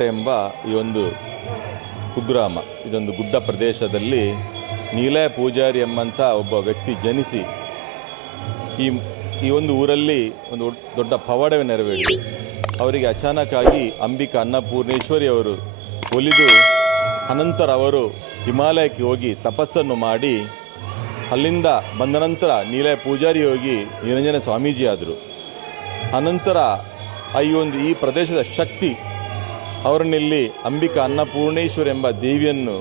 ಕಟ್ಟೆ ಎಂಬ ಈ ಒಂದು ಕುಗ್ರಾಮ, ಇದೊಂದು ಗುಡ್ಡ ಪ್ರದೇಶದಲ್ಲಿ ನೀಲಯ ಪೂಜಾರಿ ಎಂಬಂಥ ಒಬ್ಬ ವ್ಯಕ್ತಿ ಜನಿಸಿ ಈ ಒಂದು ಊರಲ್ಲಿ ಒಂದು ದೊಡ್ಡ ಪವಾಡವೇ ನೆರವೇರಿದೆ. ಅವರಿಗೆ ಅಚಾನಕ್ಕಾಗಿ ಅಂಬಿಕಾ ಅನ್ನಪೂರ್ಣೇಶ್ವರಿ ಅವರು ಒಲಿದು, ಅನಂತರ ಅವರು ಹಿಮಾಲಯಕ್ಕೆ ಹೋಗಿ ತಪಸ್ಸನ್ನು ಮಾಡಿ ಅಲ್ಲಿಂದ ಬಂದ ನಂತರ ನೀಲಯ ಪೂಜಾರಿ ಹೋಗಿ ನಿರಂಜನ ಸ್ವಾಮೀಜಿ ಆದರು. ಅನಂತರ ಈ ಪ್ರದೇಶದ ಶಕ್ತಿ ಅವರನ್ನಿಲ್ಲಿ ಅಂಬಿಕಾ ಅನ್ನಪೂರ್ಣೇಶ್ವರಿ ಎಂಬ ದೇವಿಯನ್ನು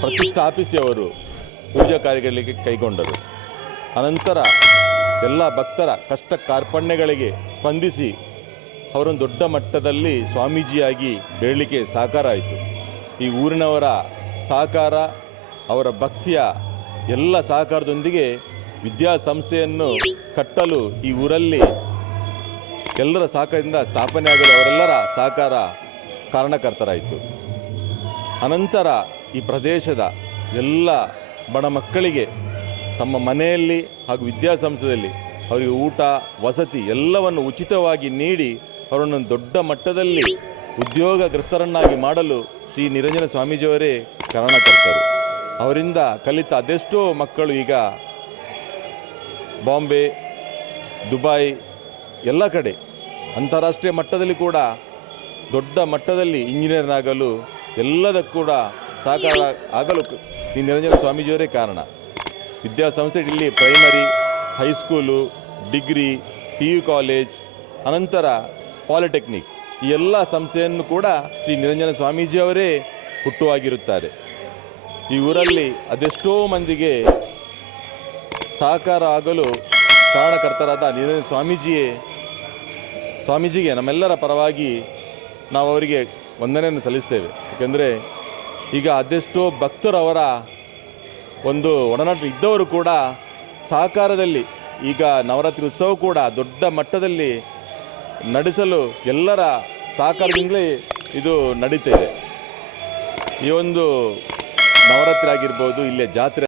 ಪ್ರತಿಷ್ಠಾಪಿಸಿ ಅವರು ಪೂಜಾ ಕಾರ್ಯಗಳಿಗೆ ಕೈಗೊಂಡರು. ಅನಂತರ ಎಲ್ಲ ಭಕ್ತರ ಕಷ್ಟ ಕಾರ್ಪಣ್ಯಗಳಿಗೆ ಸ್ಪಂದಿಸಿ ಅವರೊಂದು ದೊಡ್ಡ ಮಟ್ಟದಲ್ಲಿ ಸ್ವಾಮೀಜಿಯಾಗಿ ಬೆಳಲಿಕ್ಕೆ ಸಹಕಾರ ಆಯಿತು. ಈ ಊರಿನವರ ಸಹಕಾರ, ಅವರ ಭಕ್ತಿಯ ಎಲ್ಲ ಸಹಕಾರದೊಂದಿಗೆ ವಿದ್ಯಾಸಂಸ್ಥೆಯನ್ನು ಕಟ್ಟಲು ಈ ಊರಲ್ಲಿ ಎಲ್ಲರ ಸಹಕಾರದಿಂದ ಸ್ಥಾಪನೆಯಾಗಲು ಅವರೆಲ್ಲರ ಸಹಕಾರ ಕಾರಣಕರ್ತರಾಯಿತು. ಅನಂತರ ಈ ಪ್ರದೇಶದ ಎಲ್ಲ ಬಡ ಮಕ್ಕಳಿಗೆ ತಮ್ಮ ಮನೆಯಲ್ಲಿ ಹಾಗೂ ವಿದ್ಯಾಸಂಸ್ಥೆಯಲ್ಲಿ ಅವರಿಗೆ ಊಟ, ವಸತಿ ಎಲ್ಲವನ್ನು ಉಚಿತವಾಗಿ ನೀಡಿ ಅವರನ್ನು ದೊಡ್ಡ ಮಟ್ಟದಲ್ಲಿ ಉದ್ಯೋಗಗ್ರಸ್ತರನ್ನಾಗಿ ಮಾಡಲು ಶ್ರೀ ನಿರಂಜನ ಸ್ವಾಮೀಜಿಯವರೇ ಕಾರಣಕರ್ತರು. ಅವರಿಂದ ಕಲಿತ ಅದೆಷ್ಟೋ ಮಕ್ಕಳು ಈಗ ಬಾಂಬೆ, ದುಬೈ ಎಲ್ಲ ಕಡೆ ಅಂತಾರಾಷ್ಟ್ರೀಯ ಮಟ್ಟದಲ್ಲಿ ಕೂಡ ದೊಡ್ಡ ಮಟ್ಟದಲ್ಲಿ ಇಂಜಿನಿಯರ್ನಾಗಲು ಎಲ್ಲದಕ್ಕೂ ಕೂಡ ಸಹಕಾರ ಆಗಲು ಈ ನಿರಂಜನ ಸ್ವಾಮೀಜಿಯವರೇ ಕಾರಣ. ವಿದ್ಯಾಸಂಸ್ಥೆ ಇಲ್ಲಿ primary, high school, degree, PU college, ಅನಂತರ ಪಾಲಿಟೆಕ್ನಿಕ್ ಈ ಎಲ್ಲ ಸಂಸ್ಥೆಯನ್ನು ಕೂಡ ಶ್ರೀ ನಿರಂಜನ ಸ್ವಾಮೀಜಿಯವರೇ ಹುಟ್ಟುವಾಗಿರುತ್ತಾರೆ. ಈ ಊರಲ್ಲಿ ಅದೆಷ್ಟೋ ಮಂದಿಗೆ ಸಹಕಾರ ಆಗಲು ಕಾರಣಕರ್ತರಾದ ನಿರಂಜನ ಸ್ವಾಮೀಜಿಗೆ ನಮ್ಮೆಲ್ಲರ ಪರವಾಗಿ ನಾವು ಅವರಿಗೆ ವಂದನೆಯನ್ನು ಸಲ್ಲಿಸ್ತೇವೆ. ಏಕೆಂದರೆ ಈಗ ಅದೆಷ್ಟೋ ಭಕ್ತರವರ ಒಂದು ಒಡನಾಟ ಇದ್ದವರು ಕೂಡ ಸಹಕಾರದಲ್ಲಿ ಈಗ ನವರಾತ್ರಿ ಉತ್ಸವ ಕೂಡ ದೊಡ್ಡ ಮಟ್ಟದಲ್ಲಿ ನಡೆಸಲು ಎಲ್ಲರ ಸಹಕಾರದಿಂದಲೇ ಇದು ನಡೀತಾ ಇದೆ. ಈ ಒಂದು ನವರಾತ್ರಿ ಆಗಿರ್ಬೋದು, ಇಲ್ಲೇ ಜಾತ್ರೆ